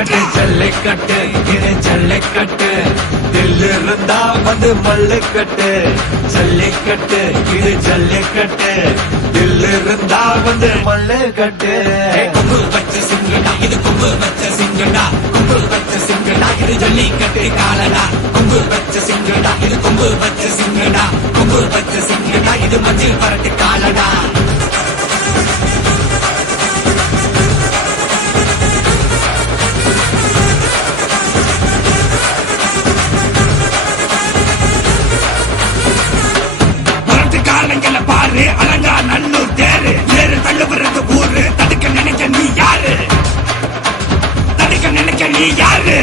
ஜல்லிக்கட்டு ஜல்லிக்கட்டு இது ஜல்லிக்கட்டு தில்லு இருந்தா வந்து மல்லுக்கட்டு ஜல்லிக்கட்டு இது ஜல்லிக்கட்டு தில்லு இருந்தா வந்து மல்லுக்கட்டு கொம்பு வச்ச சிங்கடா இது கொம்பு வச்ச சிங்கடா கொம்பு வச்ச சிங்கடா இது ஜல்லிக்கட்டு காலடா கொம்பு வச்ச சிங்கடா இது கொம்பு வச்ச சிங்கடா கொம்பு வச்ச சிங்கடா இது மஞ்சள் பரட்டு காலடா பாரு அலங்கா நல்லூர் தேரு ஏறு தள்ளுபுறது ஊரு தடுக்க நினைக்க நீ யாரு தடுக்க நினைக்க நீ யாரு